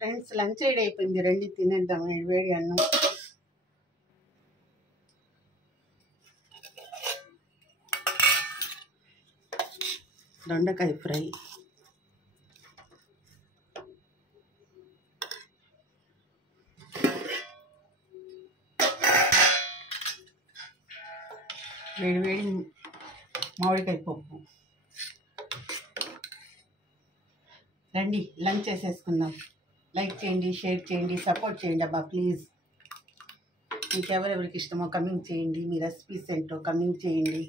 Friends lunch ready అయిపోయింది, రండి తినేద్దాం వేడి అన్నం. దొండకాయ ఫ్రై, వేడి వేడి మామిడికాయ పప్పు. రండి లంచ్ చేసేసుకుందాం. లైక్ చేయండి, షేర్ చేయండి, సపోర్ట్ చేయండి అబ్బా ప్లీజ్. మీకు ఎవరెవరికి ఇష్టమో కమెంట్ చేయండి, మీ రెసిపీస్ ఏంటో కమెంట్ చేయండి.